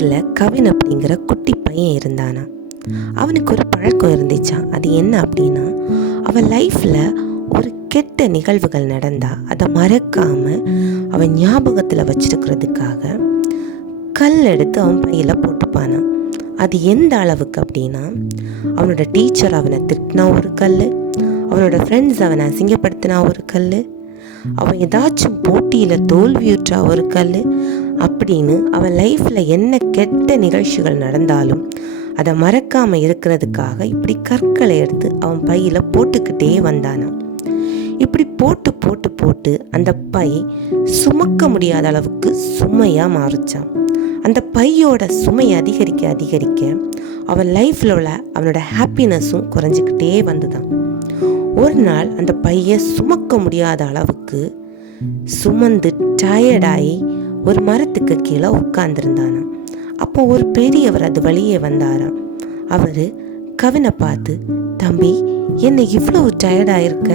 ஊரில் கவின் அப்படிங்கிற குட்டி பையன் இருந்தானா. அவனுக்கு ஒரு பழக்கம் இருந்துச்சான். அது என்ன அப்படின்னா, அவன் லைஃப்பில் ஒரு கெட்ட நிகழ்வுகள் நடந்தால் அதை மறக்காமல் அவன் ஞாபகத்தில் வச்சிருக்கிறதுக்காக கல் எடுத்து அவன் பையில் போட்டுப்பானான். அது எந்த அளவுக்கு அப்படின்னா, அவனோட டீச்சர் அவனை திட்டினா ஒரு கல், அவனோட ஃப்ரெண்ட்ஸ் அவனை அசிங்கப்படுத்தினா ஒரு கல், அவன் ஏதாச்சும் போட்டியில் தோல்வியுற்றா ஒரு கல், அப்படின்னு அவன் லைஃப்பில் என்ன கெட்ட நிகழ்ச்சிகள் நடந்தாலும் அதை மறக்காமல் இருக்கிறதுக்காக இப்படி கற்களை எடுத்து அவன் பையில் போட்டுக்கிட்டே வந்தானான். இப்படி போட்டு போட்டு போட்டு அந்த பை சுமக்க முடியாத அளவுக்கு சுமையாக மாறிச்சான். அந்த பையோட சுமை அதிகரிக்க அதிகரிக்க அவன் லைஃப்பில் உள்ள அவனோட ஹாப்பினஸும் குறைஞ்சிக்கிட்டே வந்துதான். ஒரு நாள் அந்த பையை சுமக்க முடியாத அளவுக்கு சுமந்து டயர்டாகி ஒரு மரத்துக்கு கீழே உட்கார்ந்துருந்தானாம். அப்போ ஒரு பெரியவர் அது வழியே வந்தாராம். அவர் கவினை பார்த்து, தம்பி, என்ன இவ்வளோ டயர்டாயிருக்க,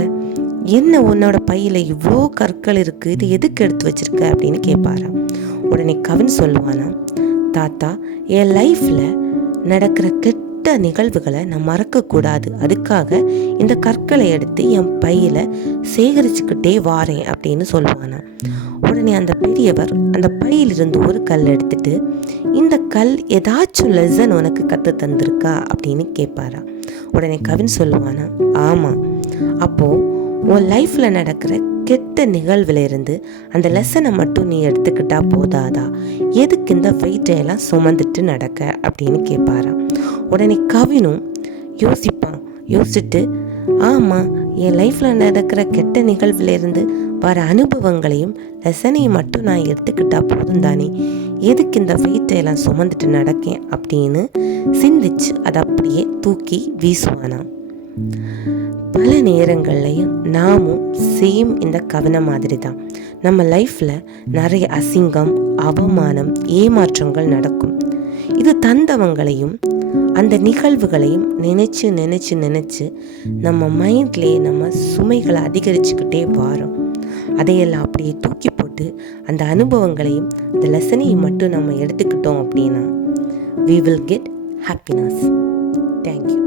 என்ன உன்னோட பையில் இவ்வளோ கற்கள் இருக்குது, இது எதுக்கு எடுத்து வச்சிருக்க அப்படின்னு கேட்பாராம். உடனே கவின் சொல்லுவானா, தாத்தா, என் லைஃப்பில் நடக்கிற கெட்ட நிகழ்வுகளை நான் மறக்கக்கூடாது, அதுக்காக இந்த கற்களை எடுத்து என் பையில் சேகரிச்சுக்கிட்டே வாரேன் அப்படின்னு சொல்லுவானா. உடனே அந்த பெரியவர் அந்த பையிலிருந்து ஒரு கல் எடுத்துட்டு, இந்த கல் ஏதாச்சும் லெசன் உனக்கு கற்று தந்திருக்கா அப்படின்னு கேட்பாரா. உடனே கவின் சொல்லுவானா, ஆமாம். அப்போது உன் லைஃப்பில் நடக்கிற கெட்ட நிகழ்வில் இருந்து அந்த லெசனை மட்டும் நீ எடுத்துக்கிட்டா போதாதா, எதுக்கு இந்த வெயிட்டையெல்லாம் சுமந்துட்டு நடக்க அப்படின்னு கேட்பாராம். உடனே கவினும் யோசிப்பான். யோசிச்சுட்டு, ஆமாம், என் லைஃப்பில் நடக்கிற கெட்ட நிகழ்வில் இருந்து வர அனுபவங்களையும் லெசனையும் மட்டும் நான் எடுத்துக்கிட்டா போதும் தானே, எதுக்கு இந்த வெயிட்டையெல்லாம் சுமந்துட்டு நடக்கேன் அப்படின்னு சிந்திச்சு அதை அப்படியே தூக்கி வீசுவானாம். பல நேரங்கள்லையும் நாமும் சேம் இந்த கவன மாதிரி தான். நம்ம லைஃப்பில் நிறைய அசிங்கம், அவமானம், ஏமாற்றங்கள் நடக்கும். இது தந்தவங்களையும் அந்த நிகழ்வுகளையும் நினச்சி நினச்சி நினச்சி நம்ம மைண்ட்லேயே நம்ம சுமைகளை அதிகரிச்சுக்கிட்டே வரோம். அதையெல்லாம் அப்படியே தூக்கி போட்டு அந்த அனுபவங்களையும் அந்த லெசனையும் மட்டும் நம்ம எடுத்துக்கிட்டோம் அப்படின்னா we will get happiness. Thank you.